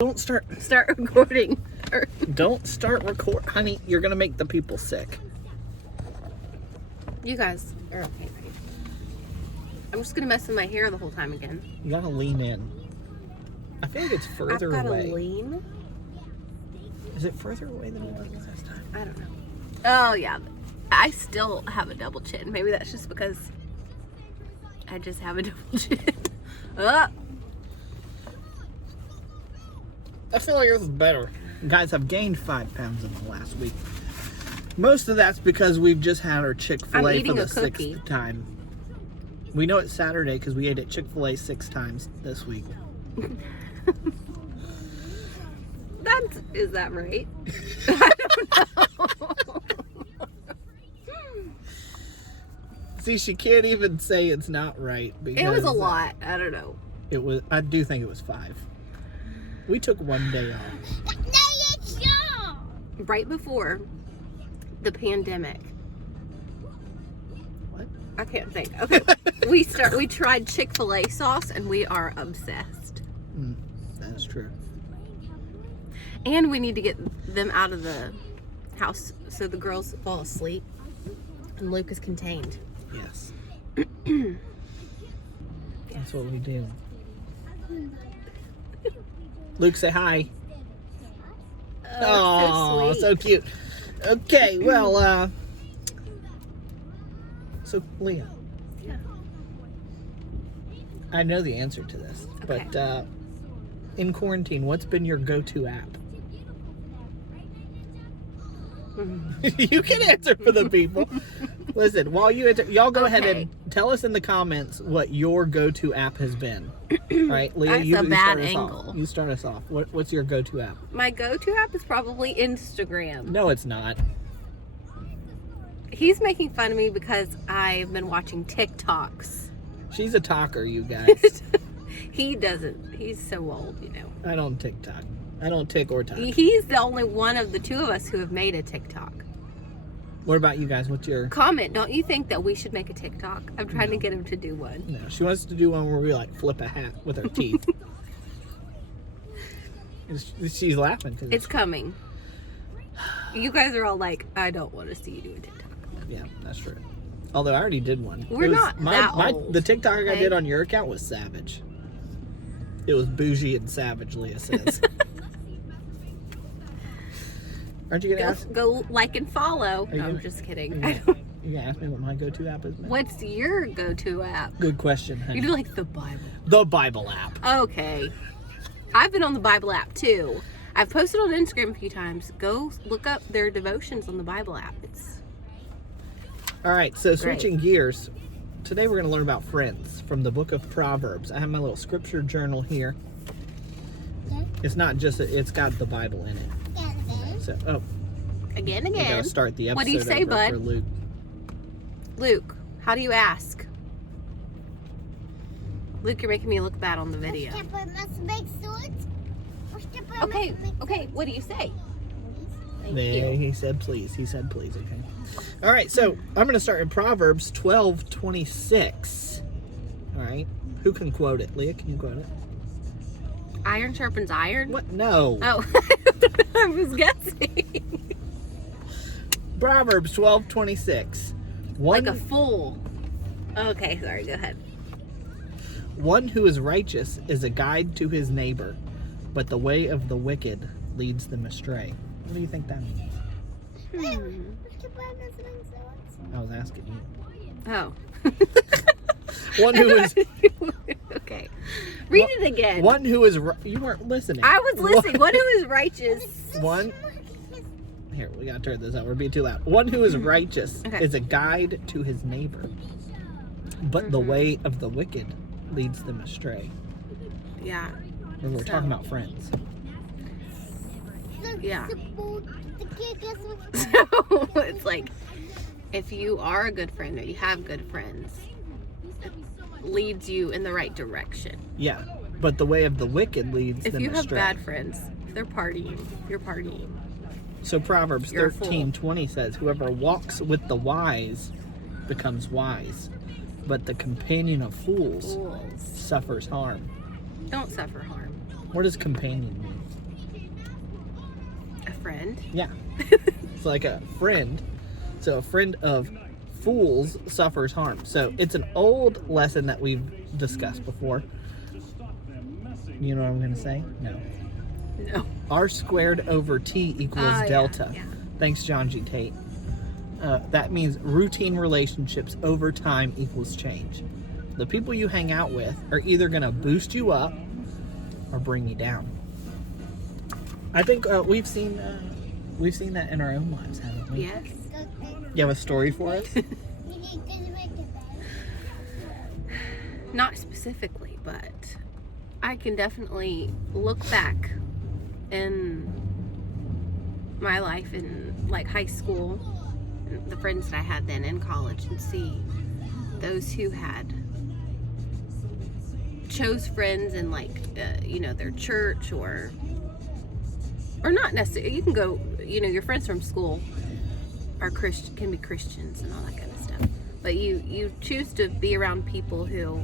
Don't start recording. Don't start record, honey. You're gonna make the people sick. You guys are okay, right? I'm just gonna mess with my hair the whole time again. You gotta lean in. I feel like it's further I've away. gotta lean. Is it further away than it was last time? I don't know. Oh yeah, I still have a double chin. Maybe that's just because I just have a double chin. I feel like yours is better. Guys, I've gained 5 pounds in the last week. Most of that's because we've just had our Chick-fil-A for the 6th time. We know it's Saturday because we ate at Chick-fil-A 6 times this week. Is that right? I don't know. See, she can't even say it's not right because It was a lot. I don't know. I do think it was 5. We took 1 day off. Right before the pandemic. What? I can't think. Okay. We tried Chick-fil-A sauce and we are obsessed. That is true. And we need to get them out of the house so the girls fall asleep and Luke is contained. Yes. That's what we do. Luke, say hi. Oh, so cute. Okay, well, so Leah. Yeah. I know the answer to this, Okay. but in quarantine, what's been your go-to app? You can answer for the people. Listen, while you answer, y'all go ahead and tell us in the comments what your go-to app has been. All right, Leah, That's you a start bad us angle. off. You start us off. What's your go-to app? My go-to app is probably Instagram. No, it's not. He's making fun of me because I've been watching TikToks. She's a talker, you guys. He doesn't. He's so old, you know. I don't TikTok. I don't tick or talk. He's the only one of the two of us who have made a TikTok. What about you guys? What's your... Comment, don't you think that we should make a TikTok? I'm trying to get him to do one. No, she wants to do one where we like flip a hat with our teeth. She's laughing because It's coming. You guys are all like, I don't want to see you do a TikTok. Yeah, that's true. Although I already did one. We're not that old, The TikTok I okay? did on your account was savage. It was bougie and savage, Leah says. Aren't you gonna ask? Go like and follow. No, I'm just kidding. You gonna ask me what my go-to app is? Man? What's your go-to app? Good question, honey. You do like the Bible. The Bible app. Okay. I've been on the Bible app too. I've posted on Instagram a few times. Go look up their devotions on the Bible app. It's all right. So switching gears, today we're gonna learn about friends from the book of Proverbs. I have my little scripture journal here. It's not just it's got the Bible in it. So, again. We gotta start the episode What do you say, over bud? for Luke. Luke, how do you ask? Luke, you're making me look bad on the video. Okay, what do you say? There, he said please. He said please, okay. All right, so I'm going to start in Proverbs 12:26. All right, who can quote it? Leah, can you quote it? Iron sharpens iron? What? No. Oh, I was guessing. Proverbs 12:26. Like a fool. Okay, sorry, go ahead. One who is righteous is a guide to his neighbor, but the way of the wicked leads them astray. What do you think that means? I was asking you. Oh. One who is... Okay. Read it again. One who is... You weren't listening. I was listening. One who is righteous. One... Here, we gotta turn this up. We're being too loud. One who is righteous is a guide to his neighbor, but the way of the wicked leads them astray. Yeah. And we're talking about friends. Yeah. So it's like, if you are a good friend or you have good friends, it leads you in the right direction. Yeah, but the way of the wicked leads them astray. If you have bad friends, if they're partying, you're partying. So Proverbs 13:20 says, whoever walks with the wise becomes wise, but the companion of fools suffers harm. Don't suffer harm. What does companion mean? friend. Yeah. It's like a friend. So a friend of fools suffers harm. So it's an old lesson that we've discussed before. You know what I'm going to say? No. No. R squared over T equals delta. Yeah. Thanks, John G. Tate. That means routine relationships over time equals change. The people you hang out with are either going to boost you up or bring you down. I think we've seen that in our own lives, haven't we? Yes. You have a story for us? Not specifically, but I can definitely look back in my life in like high school, the friends that I had then in college, and see those who had chose friends in like their church or not necessarily. You can go, your friends from school are Christian, can be Christians and all that kind of stuff, but you choose to be around people who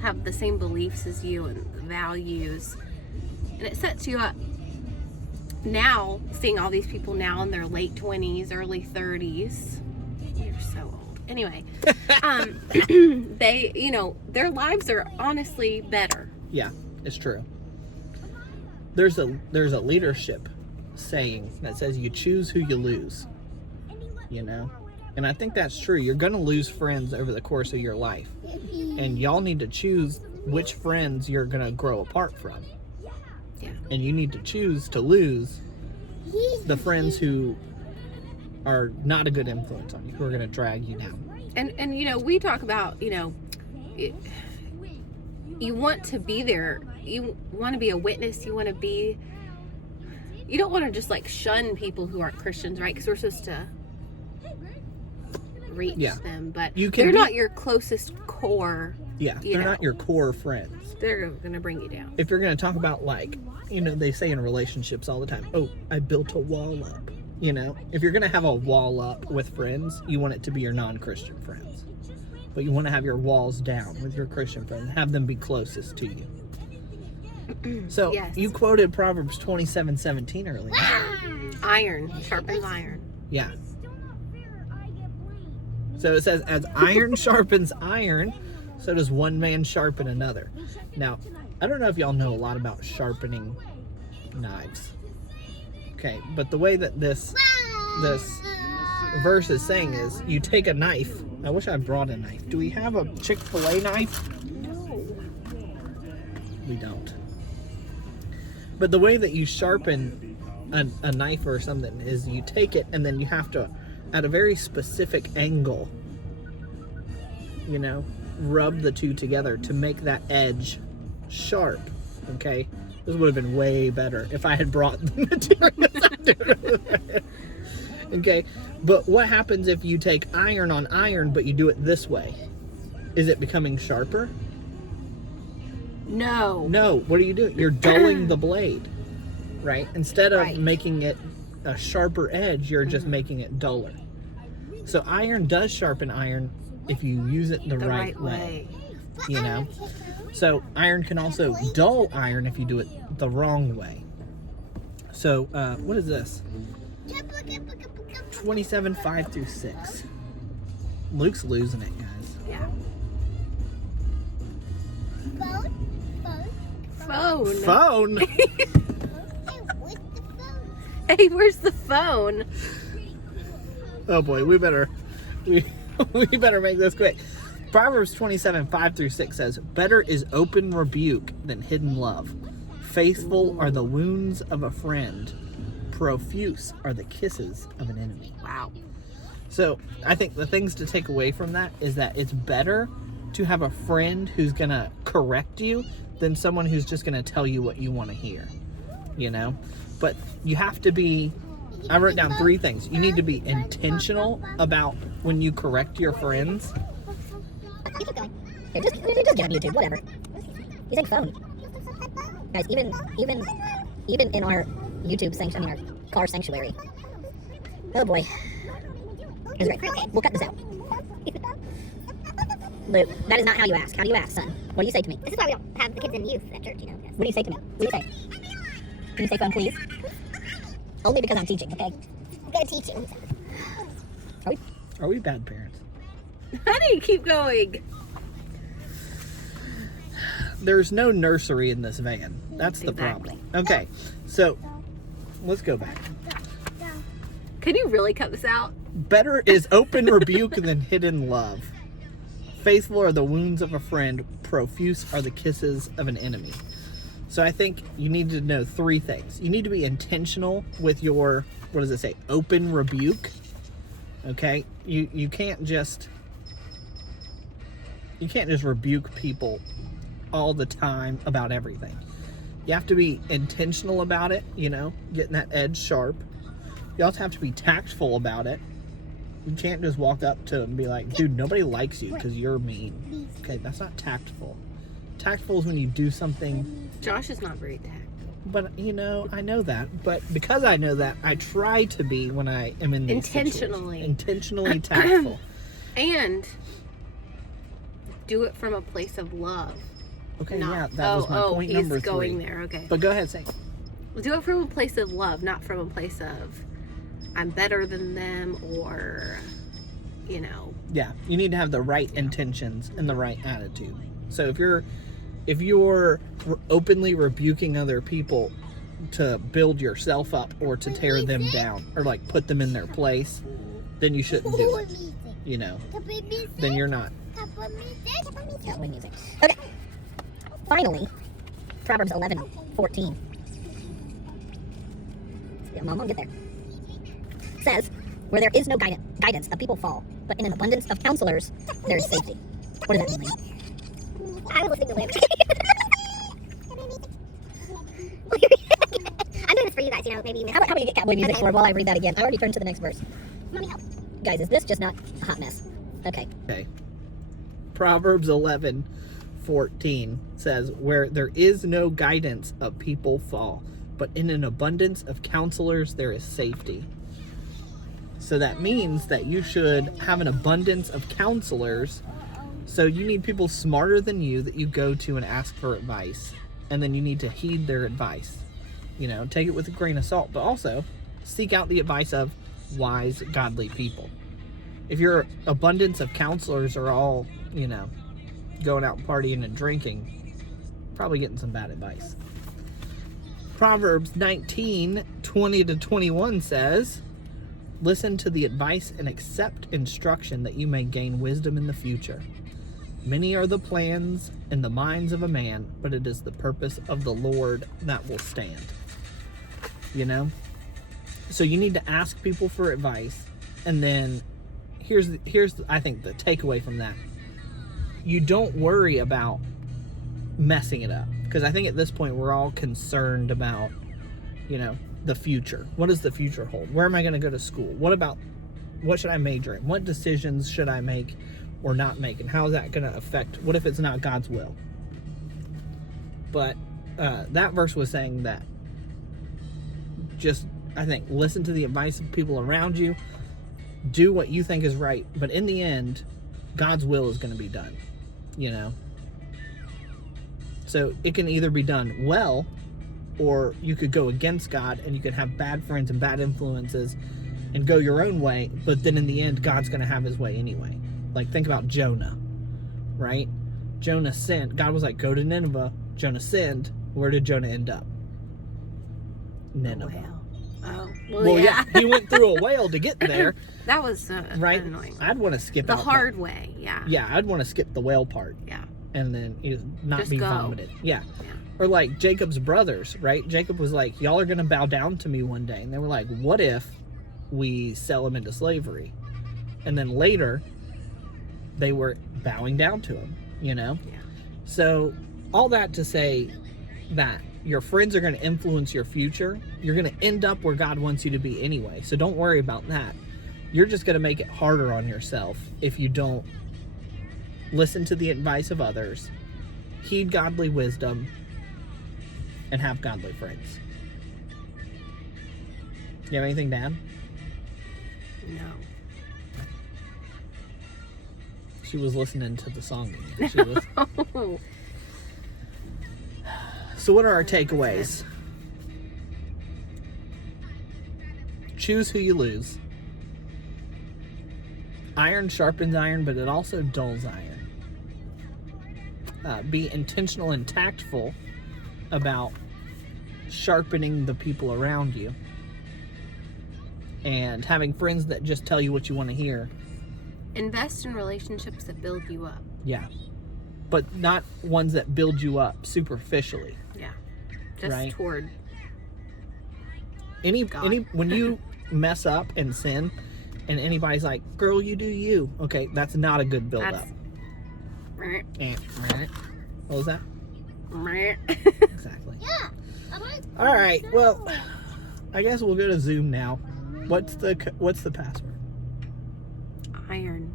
have the same beliefs as you and values, and it sets you up. Now, seeing all these people now in their late 20s, early 30s, you're so old. Anyway, they, their lives are honestly better. Yeah, it's true. There's a leadership saying that says you choose who you lose. And I think that's true. You're going to lose friends over the course of your life, and y'all need to choose which friends you're going to grow apart from. Yeah. And you need to choose to lose the friends who are not a good influence on you, who are going to drag you down. And we talk about, you want to be there. You want to be a witness. You don't want to just like shun people who aren't Christians, right? Because we're supposed to reach them, but they're not your closest core. Yeah, they're not your core friends. They're going to bring you down. If you're going to talk about, like, they say in relationships all the time, oh, I built a wall up. If you're going to have a wall up with friends, you want it to be your non-Christian friends. But you want to have your walls down with your Christian friends, have them be closest to you. So, yes. You quoted Proverbs 27:17 earlier. Iron sharpens iron. Yeah. So it says, as iron sharpens iron, so does one man sharpen another. Now, I don't know if y'all know a lot about sharpening knives. Okay, but the way that this verse is saying is, you take a knife. I wish I brought a knife. Do we have a Chick-fil-A knife? No. We don't. But the way that you sharpen a knife or something is you take it and then you have to, at a very specific angle, rub the two together to make that edge sharp. Okay, this would have been way better if I had brought the materials. Okay, but what happens if you take iron on iron but you do it this way? Is it becoming sharper? No. What are you doing? You're dulling the blade, right? Instead of making it a sharper edge, you're just making it duller. So iron does sharpen iron if you use it the right way. So iron can also dull iron if you do it the wrong way. So what is this? 27:5-6. Luke's losing it, guys. Yeah. Phone. Hey, where's the phone? Oh boy, we better make this quick. Proverbs 27:5-6 says, better is open rebuke than hidden love. Faithful are the wounds of a friend. Profuse are the kisses of an enemy. Wow. So I think the things to take away from that is that it's better to have a friend who's going to correct you than someone who's just going to tell you what you want to hear. But you have to be, I wrote down 3 things. You need to be intentional about when you correct your friends. You keep going. Here, just get on YouTube, whatever. He's like phone. Guys, even in our YouTube sanctuary, our car sanctuary. Oh boy. It's great. We'll cut this out. Luke, that is not how you ask. How do you ask, son? What do you say to me? This is why we don't have the kids in youth at church, What do you say to me? What do you say? Can you say phone, please? Only because I'm teaching, okay? I'm gonna teach you. Are we bad parents? Honey, keep going. There's no nursery in this van. That's the problem. Okay, so let's go back. Can you really cut this out? Better is open rebuke than hidden love. Faithful are the wounds of a friend. Profuse are the kisses of an enemy. So I think you need to know 3 things. You need to be intentional with your, what does it say? Open rebuke. Okay? You can't just rebuke people all the time about everything. You have to be intentional about it, getting that edge sharp. You also have to be tactful about it. You can't just walk up to them and be like, dude, nobody likes you because you're mean. Okay, that's not tactful. Tactful is when you do something. Josh is not very tactful. But, I know that. But because I know that, I try to be when I am in these situations. Intentionally tactful. And do it from a place of love. Okay, that was my point number 3. He's going there, okay. But go ahead, say. Do it from a place of love, not from a place of I'm better than them or, Yeah, you need to have the right intentions and the right attitude. So if you're openly rebuking other people to build yourself up or to tear them down or like put them in their place, then you shouldn't do it. Then you're not. Okay. Finally, Proverbs 11:14. Yeah, Mom, I'll get there. Says, where there is no guidance, a people fall, but in an abundance of counselors, there is safety. What does that mean? I was listening to lyrics. I'm doing this for you guys, maybe. How about you get cowboy music for while I read that again? I already turned to the next verse. Mommy, help. Guys, is this just not a hot mess? Okay. Proverbs 11:14 says, where there is no guidance, a people fall, but in an abundance of counselors, there is safety. So that means that you should have an abundance of counselors. So you need people smarter than you that you go to and ask for advice. And then you need to heed their advice. Take it with a grain of salt, but also seek out the advice of wise, godly people. If your abundance of counselors are all, going out and partying and drinking, probably getting some bad advice. Proverbs 19:20-21 says, listen to the advice and accept instruction that you may gain wisdom in the future. Many are the plans in the minds of a man, but it is the purpose of the Lord that will stand. So you need to ask people for advice. And then here's I think the takeaway from that. You don't worry about messing it up. Because I think at this point we're all concerned about, the future. What does the future hold? Where am I going to go to school? What should I major in? What decisions should I make or not make? And how is that going to affect, what if it's not God's will? But that verse was saying that just, I think, listen to the advice of people around you. Do what you think is right. But in the end, God's will is going to be done. So it can either be done well, or you could go against God and you could have bad friends and bad influences and go your own way, but then in the end, God's going to have his way anyway. Like, think about Jonah, right? Jonah sinned. God was like, go to Nineveh. Jonah sinned. Where did Jonah end up? Nineveh. Well, yeah. He went through a whale to get there. That was right? annoying. I'd want to skip the out hard that. way, yeah. Yeah, I'd want to skip the whale part. Yeah. And then not just be go. vomited. Yeah. Or like Jacob's brothers, right? Jacob was like, y'all are going to bow down to me one day. And they were like, what if we sell him into slavery? And then later, they were bowing down to him, Yeah. So all that to say that your friends are going to influence your future. You're going to end up where God wants you to be anyway. So don't worry about that. You're just going to make it harder on yourself if you don't listen to the advice of others, heed godly wisdom, and have godly friends. You have anything to add? No. She was listening to the song. She was... So what are our takeaways? choose who you lose. Iron sharpens iron, but it also dulls iron. Be intentional and tactful about sharpening the people around you. And having friends that just tell you what you want to hear. Invest in relationships that build you up. Yeah. But not ones that build you up superficially. Yeah. Just right? toward when you mess up and sin and anybody's like, girl, you do you. Okay, that's not a good build up. What was that? Exactly. All right. Well, I guess we'll go to Zoom now. What's the password? Iron.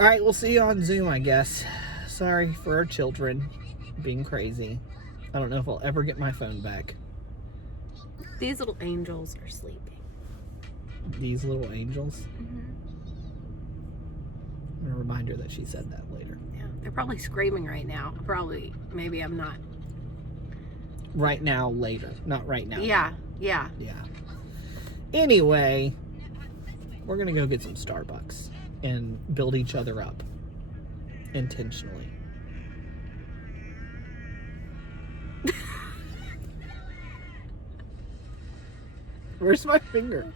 All right, we'll see you on Zoom, I guess. Sorry for our children being crazy. I don't know if I'll ever get my phone back. These little angels are sleeping. These little angels? Mm-hmm. I'm going to remind her that she said that later. Yeah, they're probably screaming right now. Maybe I'm not. Right now, later. Not right now. Yeah. Anyway, we're going to go get some Starbucks and build each other up intentionally. Where's my finger?